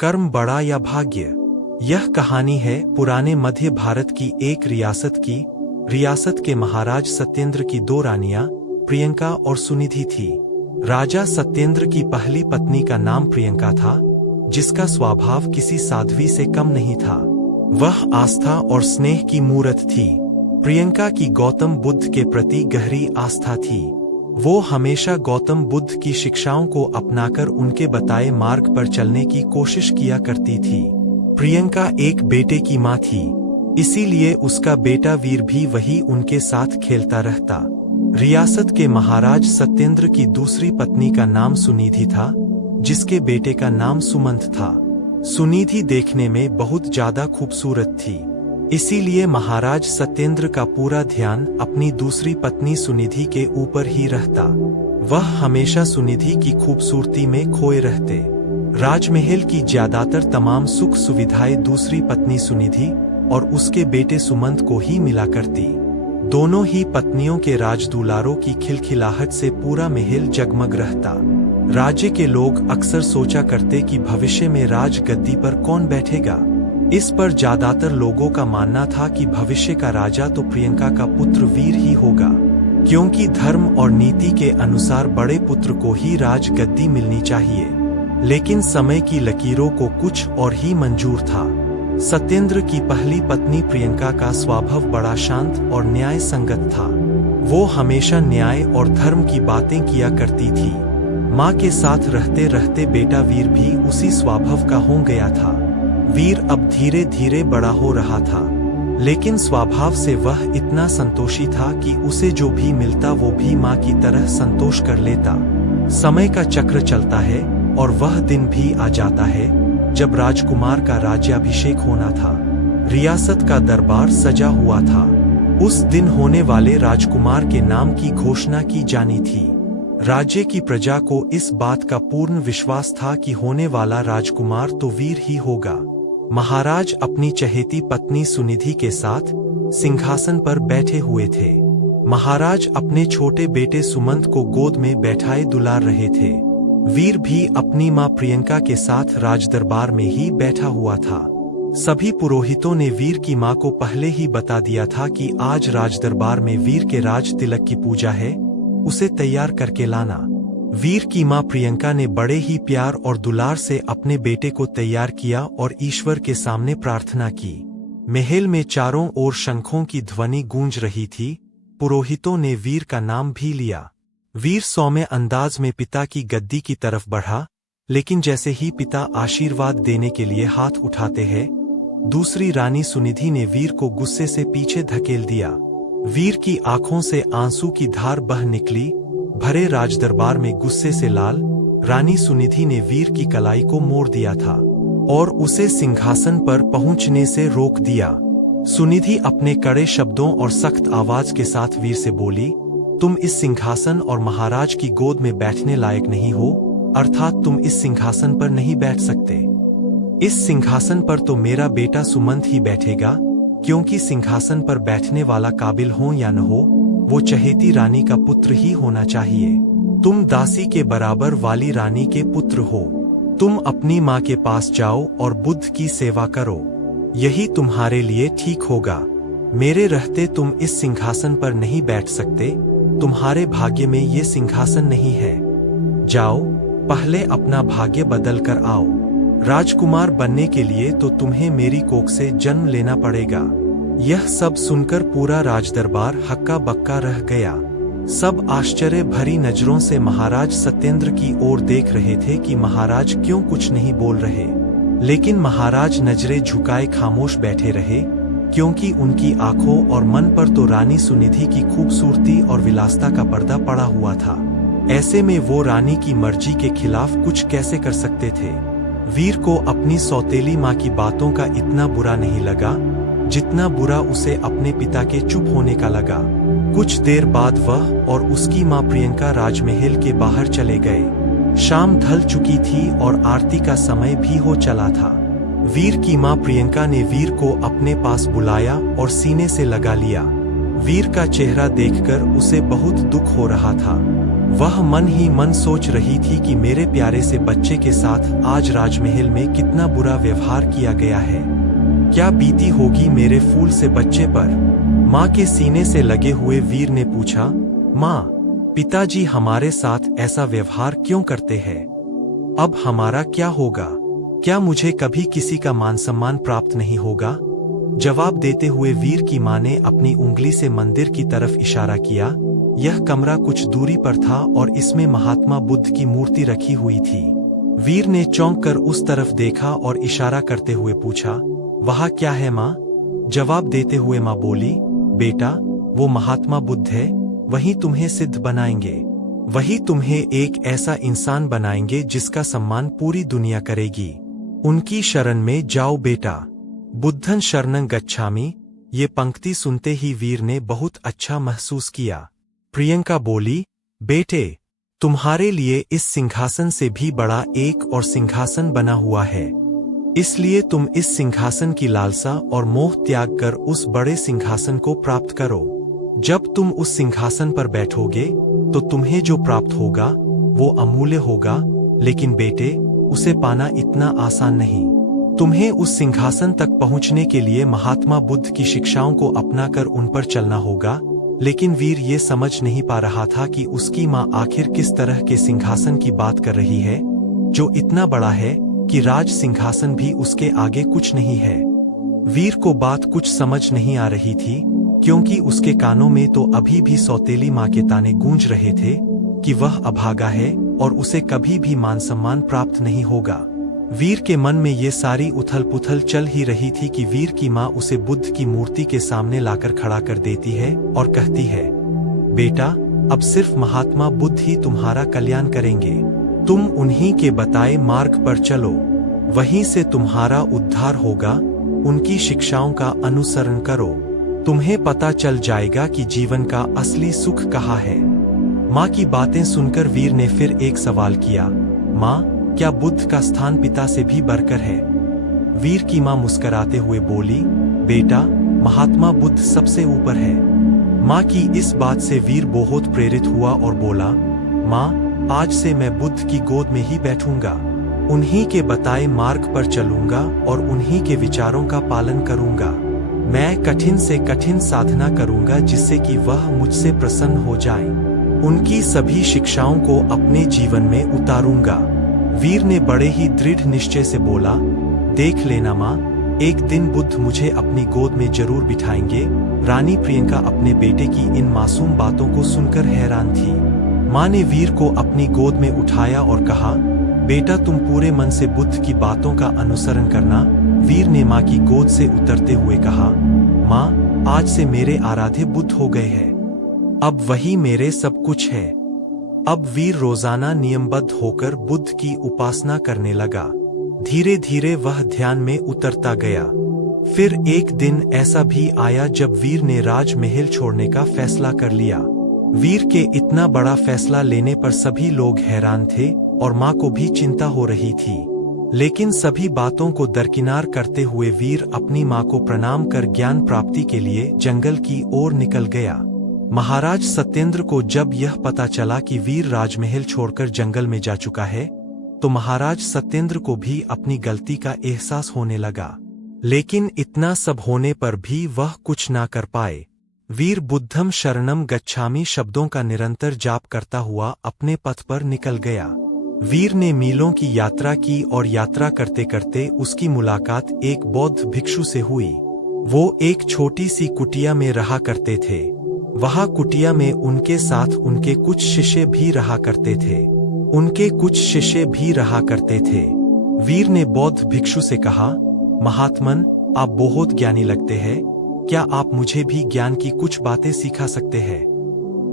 कर्म बड़ा या भाग्य। यह कहानी है पुराने मध्य भारत की एक रियासत की। रियासत के महाराज सत्येंद्र की दो रानियां प्रियंका और सुनिधि थी। राजा सत्येंद्र की पहली पत्नी का नाम प्रियंका था, जिसका स्वभाव किसी साध्वी से कम नहीं था। वह आस्था और स्नेह की मूरत थी। प्रियंका की गौतम बुद्ध के प्रति गहरी आस्था थी। वो हमेशा गौतम बुद्ध की शिक्षाओं को अपनाकर उनके बताए मार्ग पर चलने की कोशिश किया करती थी। प्रियंका एक बेटे की मां थी, इसीलिए उसका बेटा वीर भी वही उनके साथ खेलता रहता। रियासत के महाराज सत्येंद्र की दूसरी पत्नी का नाम सुनिधि था, जिसके बेटे का नाम सुमंत था। सुनिधि देखने में बहुत ज्यादा खूबसूरत थी, इसीलिए महाराज सत्येंद्र का पूरा ध्यान अपनी दूसरी पत्नी सुनिधि के ऊपर ही रहता। वह हमेशा सुनिधि की खूबसूरती में खोए रहते। राजमहल की ज्यादातर तमाम सुख सुविधाएं दूसरी पत्नी सुनिधि और उसके बेटे सुमंत को ही मिला करती। दोनों ही पत्नियों के राजदुलारों की खिलखिलाहट से पूरा महल जगमग रहता। राज्य के लोग अक्सर सोचा करते कि भविष्य में राज गद्दी पर कौन बैठेगा। इस पर ज्यादातर लोगों का मानना था कि भविष्य का राजा तो प्रियंका का पुत्र वीर ही होगा, क्योंकि धर्म और नीति के अनुसार बड़े पुत्र को ही राज गद्दी मिलनी चाहिए। लेकिन समय की लकीरों को कुछ और ही मंजूर था। सत्येंद्र की पहली पत्नी प्रियंका का स्वभाव बड़ा शांत और न्याय संगत था। वो हमेशा न्याय और धर्म की बातें किया करती थी। माँ के साथ रहते रहते बेटा वीर भी उसी स्वभाव का हो गया था। वीर अब धीरे धीरे बड़ा हो रहा था, लेकिन स्वभाव से वह इतना संतोषी था कि उसे जो भी मिलता वो भी माँ की तरह संतोष कर लेता। समय का चक्र चलता है और वह दिन भी आ जाता है जब राजकुमार का राज्याभिषेक होना था। रियासत का दरबार सजा हुआ था। उस दिन होने वाले राजकुमार के नाम की घोषणा की जानी थी। राज्य की प्रजा को इस बात का पूर्ण विश्वास था कि होने वाला राजकुमार तो वीर ही होगा। महाराज अपनी चहेती पत्नी सुनिधि के साथ सिंहासन पर बैठे हुए थे। महाराज अपने छोटे बेटे सुमंत को गोद में बैठाए दुलार रहे थे। वीर भी अपनी मां प्रियंका के साथ राजदरबार में ही बैठा हुआ था। सभी पुरोहितों ने वीर की मां को पहले ही बता दिया था कि आज राजदरबार में वीर के राज तिलक की पूजा है, उसे तैयार करके लाना। वीर की मां प्रियंका ने बड़े ही प्यार और दुलार से अपने बेटे को तैयार किया और ईश्वर के सामने प्रार्थना की। महल में चारों ओर शंखों की ध्वनि गूंज रही थी। पुरोहितों ने वीर का नाम भी लिया। वीर सौम्य अंदाज में पिता की गद्दी की तरफ बढ़ा, लेकिन जैसे ही पिता आशीर्वाद देने के लिए हाथ उठाते हैं, दूसरी रानी सुनिधि ने वीर को गुस्से से पीछे धकेल दिया। वीर की आंखों से आंसू की धार बह निकली। भरे राजदरबार में गुस्से से लाल रानी सुनिधि ने वीर की कलाई को मोड़ दिया था और उसे सिंहासन पर पहुंचने से रोक दिया। सुनिधि अपने कड़े शब्दों और सख्त आवाज के साथ वीर से बोली, तुम इस सिंहासन और महाराज की गोद में बैठने लायक नहीं हो, अर्थात तुम इस सिंहासन पर नहीं बैठ सकते। इस सिंहासन पर तो मेरा बेटा सुमंत ही बैठेगा, क्योंकि सिंहासन पर बैठने वाला काबिल हो या न हो, वो चहेती रानी का पुत्र ही होना चाहिए। तुम दासी के बराबर वाली रानी के पुत्र हो। तुम अपनी माँ के पास जाओ और बुद्ध की सेवा करो, यही तुम्हारे लिए ठीक होगा। मेरे रहते तुम इस सिंहासन पर नहीं बैठ सकते। तुम्हारे भाग्य में ये सिंहासन नहीं है। जाओ, पहले अपना भाग्य बदल कर आओ। राजकुमार बनने के लिए तो तुम्हें मेरी कोख से जन्म लेना पड़ेगा। यह सब सुनकर पूरा राजदरबार हक्का बक्का रह गया। सब आश्चर्य भरी नजरों से महाराज सत्येंद्र की ओर देख रहे थे कि महाराज क्यों कुछ नहीं बोल रहे। लेकिन महाराज नजरें झुकाए खामोश बैठे रहे, क्योंकि उनकी आंखों और मन पर तो रानी सुनिधि की खूबसूरती और विलासता का पर्दा पड़ा हुआ था। ऐसे में वो रानी की मर्जी के खिलाफ कुछ कैसे कर सकते थे। वीर को अपनी सौतेली माँ की बातों का इतना बुरा नहीं लगा जितना बुरा उसे अपने पिता के चुप होने का लगा। कुछ देर बाद वह और उसकी मां प्रियंका राजमहल के बाहर चले गए। शाम ढल चुकी थी और आरती का समय भी हो चला था। वीर की मां प्रियंका ने वीर को अपने पास बुलाया और सीने से लगा लिया। वीर का चेहरा देखकर उसे बहुत दुख हो रहा था। वह मन ही मन सोच रही थी कि मेरे प्यारे से बच्चे के साथ आज राजमहल में कितना बुरा व्यवहार किया गया है। क्या बीती होगी मेरे फूल से बच्चे पर। माँ के सीने से लगे हुए वीर ने पूछा, माँ, पिताजी हमारे साथ ऐसा व्यवहार क्यों करते हैं? अब हमारा क्या होगा? क्या मुझे कभी किसी का मान सम्मान प्राप्त नहीं होगा? जवाब देते हुए वीर की माँ ने अपनी उंगली से मंदिर की तरफ इशारा किया। यह कमरा कुछ दूरी पर था और इसमें महात्मा बुद्ध की मूर्ति रखी हुई थी। वीर ने चौंक कर उस तरफ देखा और इशारा करते हुए पूछा, वहाँ क्या है माँ? जवाब देते हुए माँ बोली, बेटा, वो महात्मा बुद्ध है, वही तुम्हें सिद्ध बनाएंगे। वही तुम्हें एक ऐसा इंसान बनाएंगे जिसका सम्मान पूरी दुनिया करेगी। उनकी शरण में जाओ बेटा। बुद्धं शरणं गच्छामि। ये पंक्ति सुनते ही वीर ने बहुत अच्छा महसूस किया। प्रियंका बोली, बेटे, तुम्हारे लिए इस सिंहासन से भी बड़ा एक और सिंहासन बना हुआ है, इसलिए तुम इस सिंहासन की लालसा और मोह त्याग कर उस बड़े सिंहासन को प्राप्त करो। जब तुम उस सिंहासन पर बैठोगे तो तुम्हें जो प्राप्त होगा वो अमूल्य होगा, लेकिन बेटे, उसे पाना इतना आसान नहीं। तुम्हें उस सिंहासन तक पहुंचने के लिए महात्मा बुद्ध की शिक्षाओं को अपनाकर उन पर चलना होगा। लेकिन वीर ये समझ नहीं पा रहा था कि उसकी माँ आखिर किस तरह के सिंहासन की बात कर रही है, जो इतना बड़ा है कि राज सिंहासन भी उसके आगे कुछ नहीं है। वीर को बात कुछ समझ नहीं आ रही थी, क्योंकि उसके कानों में तो अभी भी सौतेली माँ के ताने गूंज रहे थे कि वह अभागा है और उसे कभी भी मान सम्मान प्राप्त नहीं होगा। वीर के मन में ये सारी उथल पुथल चल ही रही थी कि वीर की माँ उसे बुद्ध की मूर्ति के सामने लाकर खड़ा कर देती है और कहती है, बेटा, अब सिर्फ महात्मा बुद्ध ही तुम्हारा कल्याण करेंगे। तुम उन्हीं के बताए मार्ग पर चलो, वहीं से तुम्हारा उद्धार होगा। उनकी शिक्षाओं का अनुसरण करो, तुम्हें पता चल जाएगा कि जीवन का असली सुख कहाँ है। माँ की बातें सुनकर वीर ने फिर एक सवाल किया, माँ, क्या बुद्ध का स्थान पिता से भी बढ़कर है? वीर की माँ मुस्कुराते हुए बोली, बेटा, महात्मा बुद्ध सबसे ऊपर है। माँ की इस बात से वीर बहुत प्रेरित हुआ और बोला, माँ, आज से मैं बुद्ध की गोद में ही बैठूंगा, उन्हीं के बताए मार्ग पर चलूंगा और उन्हीं के विचारों का पालन करूंगा। मैं कठिन से कठिन साधना करूंगा जिससे कि वह मुझसे प्रसन्न हो जाएं। उनकी सभी शिक्षाओं को अपने जीवन में उतारूंगा। वीर ने बड़े ही दृढ़ निश्चय से बोला, देख लेना माँ, एक दिन बुद्ध मुझे अपनी गोद में जरूर बिठाएंगे। रानी प्रियंका अपने बेटे की इन मासूम बातों को सुनकर हैरान थी। माँ ने वीर को अपनी गोद में उठाया और कहा, बेटा, तुम पूरे मन से बुद्ध की बातों का अनुसरण करना। वीर ने माँ की गोद से उतरते हुए कहा, माँ, आज से मेरे आराध्य बुद्ध हो गए हैं, अब वही मेरे सब कुछ है। अब वीर रोजाना नियमबद्ध होकर बुद्ध की उपासना करने लगा। धीरे धीरे वह ध्यान में उतरता गया। फिर एक दिन ऐसा भी आया जब वीर ने राजमहल छोड़ने का फैसला कर लिया। वीर के इतना बड़ा फैसला लेने पर सभी लोग हैरान थे और माँ को भी चिंता हो रही थी। लेकिन सभी बातों को दरकिनार करते हुए वीर अपनी माँ को प्रणाम कर ज्ञान प्राप्ति के लिए जंगल की ओर निकल गया। महाराज सत्येंद्र को जब यह पता चला कि वीर राजमहल छोड़कर जंगल में जा चुका है, तो महाराज सत्येंद्र को भी अपनी गलती का एहसास होने लगा। लेकिन इतना सब होने पर भी वह कुछ ना कर पाए। वीर बुद्धं शरणं गच्छामि शब्दों का निरंतर जाप करता हुआ अपने पथ पर निकल गया। वीर ने मीलों की यात्रा की और यात्रा करते करते उसकी मुलाकात एक बौद्ध भिक्षु से हुई। वो एक छोटी सी कुटिया में रहा करते थे। वहाँ कुटिया में उनके साथ उनके कुछ शिष्य भी रहा करते थे। वीर ने बौद्ध भिक्षु से कहा, महात्मन, आप बहुत ज्ञानी लगते हैं, क्या आप मुझे भी ज्ञान की कुछ बातें सिखा सकते हैं?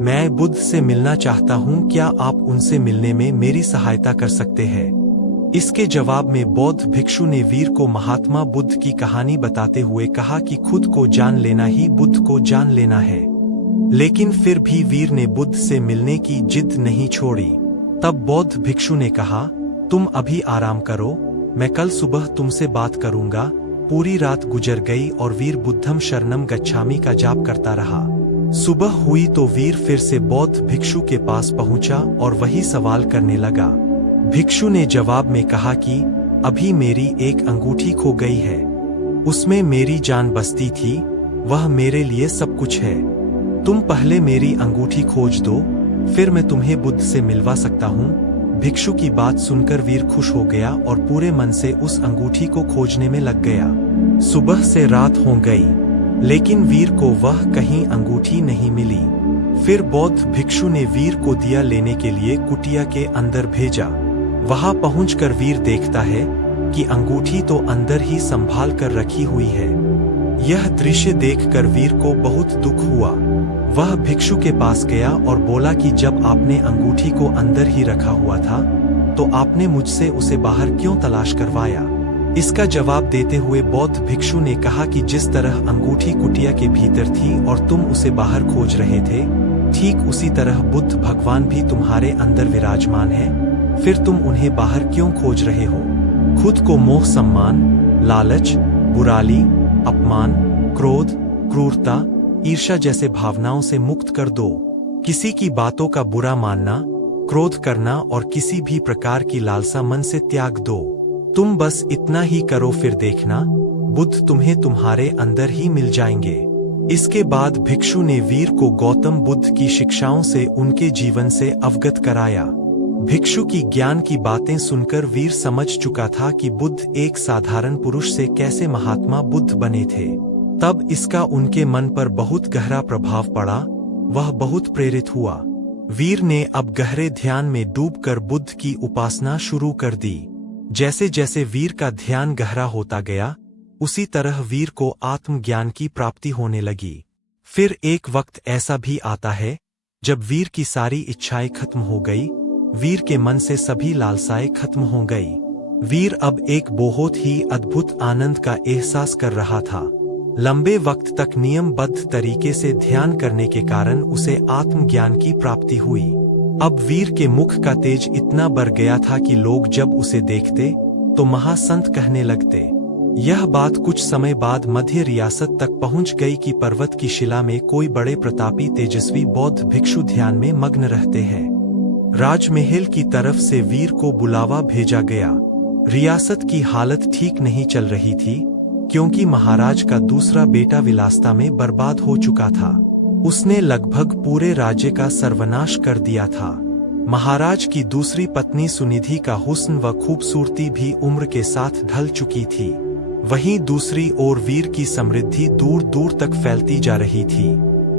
मैं बुद्ध से मिलना चाहता हूँ, क्या आप उनसे मिलने में मेरी सहायता कर सकते हैं? इसके जवाब में बौद्ध भिक्षु ने वीर को महात्मा बुद्ध की कहानी बताते हुए कहा कि खुद को जान लेना ही बुद्ध को जान लेना है। लेकिन फिर भी वीर ने बुद्ध से मिलने की जिद नहीं छोड़ी। तब बौद्ध भिक्षु ने कहा, तुम अभी आराम करो, मैं कल सुबह तुमसे बात करूंगा। पूरी रात गुजर गई और वीर बुद्धं शरणं गच्छामि का जाप करता रहा। सुबह हुई तो वीर फिर से बौद्ध भिक्षु के पास पहुंचा और वही सवाल करने लगा। भिक्षु ने जवाब में कहा कि अभी मेरी एक अंगूठी खो गई है, उसमें मेरी जान बसती थी, वह मेरे लिए सब कुछ है। तुम पहले मेरी अंगूठी खोज दो, फिर मैं तुम्हें बुद्ध से मिलवा सकता हूँ। भिक्षु की बात सुनकर वीर खुश हो गया और पूरे मन से उस अंगूठी को खोजने में लग गया। सुबह से रात हो गई, लेकिन वीर को वह कहीं अंगूठी नहीं मिली। फिर बौद्ध भिक्षु ने वीर को दिया लेने के लिए कुटिया के अंदर भेजा। वहां पहुंचकर वीर देखता है कि अंगूठी तो अंदर ही संभाल कर रखी हुई है। यह दृश्य देखकर वीर को बहुत दुख हुआ। वह भिक्षु के पास गया और बोला कि जब आपने अंगूठी को अंदर ही रखा हुआ था, तो आपने मुझसे उसे बाहर क्यों तलाश करवाया? इसका जवाब देते हुए बौद्ध भिक्षु ने कहा कि जिस तरह अंगूठी कुटिया के भीतर थी और तुम उसे बाहर खोज रहे थे, ठीक उसी तरह बुद्ध भगवान भी तुम्हारे अंदर विराजमान है। फिर तुम उन्हें बाहर क्यों खोज रहे हो? खुद को मोह, सम्मान, लालच, बुराई, अपमान, क्रोध, क्रूरता, ईर्ष्या जैसे भावनाओं से मुक्त कर दो। किसी की बातों का बुरा मानना, क्रोध करना और किसी भी प्रकार की लालसा मन से त्याग दो। तुम बस इतना ही करो, फिर देखना बुद्ध तुम्हें तुम्हारे अंदर ही मिल जाएंगे। इसके बाद भिक्षु ने वीर को गौतम बुद्ध की शिक्षाओं से, उनके जीवन से अवगत कराया। भिक्षु की ज्ञान की बातें सुनकर वीर समझ चुका था कि बुद्ध एक साधारण पुरुष से कैसे महात्मा बुद्ध बने थे। तब इसका उनके मन पर बहुत गहरा प्रभाव पड़ा। वह बहुत प्रेरित हुआ। वीर ने अब गहरे ध्यान में डूबकर बुद्ध की उपासना शुरू कर दी। जैसे जैसे वीर का ध्यान गहरा होता गया, उसी तरह वीर को आत्मज्ञान की प्राप्ति होने लगी। फिर एक वक्त ऐसा भी आता है जब वीर की सारी इच्छाएं खत्म हो गई। वीर के मन से सभी लालसाएं खत्म हो गई। वीर अब एक बहुत ही अद्भुत आनंद का एहसास कर रहा था। लंबे वक्त तक नियमबद्ध तरीके से ध्यान करने के कारण उसे आत्मज्ञान की प्राप्ति हुई। अब वीर के मुख का तेज इतना बढ़ गया था कि लोग जब उसे देखते तो महासंत कहने लगते। यह बात कुछ समय बाद मध्य रियासत तक पहुंच गई कि पर्वत की शिला में कोई बड़े प्रतापी तेजस्वी बौद्ध भिक्षु ध्यान में मग्न रहते हैं। राजमहल की तरफ से वीर को बुलावा भेजा गया। रियासत की हालत ठीक नहीं चल रही थी, क्योंकि महाराज का दूसरा बेटा विलासिता में बर्बाद हो चुका था। उसने लगभग पूरे राज्य का सर्वनाश कर दिया था। महाराज की दूसरी पत्नी सुनिधि का हुस्न व खूबसूरती भी उम्र के साथ ढल चुकी थी। वहीं दूसरी ओर वीर की समृद्धि दूर दूर तक फैलती जा रही थी।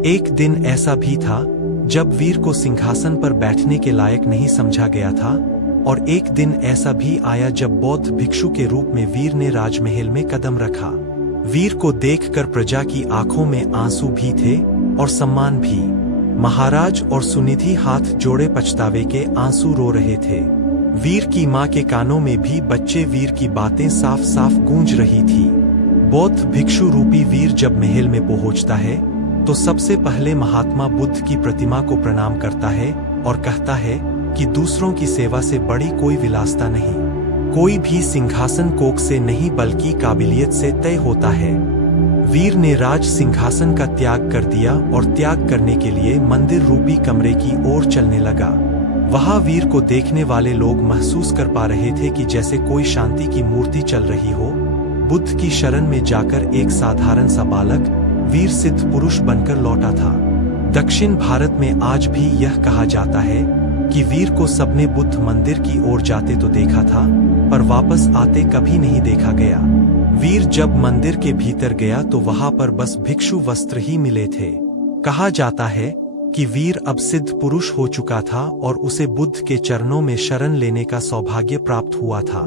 एक दिन ऐसा भी था जब वीर को सिंहासन पर बैठने के लायक नहीं समझा गया था, और एक दिन ऐसा भी आया जब बौद्ध भिक्षु के रूप में वीर ने राजमहल में कदम रखा। वीर को देखकर प्रजा की आंखों में आंसू भी थे और सम्मान भी। महाराज और सुनिधि हाथ जोड़े पछतावे के आंसू रो रहे थे। वीर की मां के कानों में भी बच्चे वीर की बातें साफ साफ गूंज रही थी। बौद्ध भिक्षु रूपी वीर जब महल में पहुंचता है तो सबसे पहले महात्मा बुद्ध की प्रतिमा को प्रणाम करता है और कहता है कि दूसरों की सेवा से बड़ी कोई विलासिता नहीं, कोई भी सिंहासन कोख से नहीं बल्कि काबिलियत से तय होता है। वीर ने राज सिंहासन का त्याग कर दिया और त्याग करने के लिए मंदिर रूपी कमरे की ओर चलने लगा। वहां वीर को देखने वाले लोग महसूस कर पा रहे थे कि जैसे कोई शांति की मूर्ति चल रही हो। बुद्ध की शरण में जाकर एक साधारण सा बालक वीर सिद्ध पुरुष बनकर लौटा था। दक्षिण भारत में आज भी यह कहा जाता है कि वीर को सबने बुद्ध मंदिर की ओर जाते तो देखा था, पर वापस आते कभी नहीं देखा गया। वीर जब मंदिर के भीतर गया तो वहां पर बस भिक्षु वस्त्र ही मिले थे। कहा जाता है कि वीर अब सिद्ध पुरुष हो चुका था और उसे बुद्ध के चरणों में शरण लेने का सौभाग्य प्राप्त हुआ था।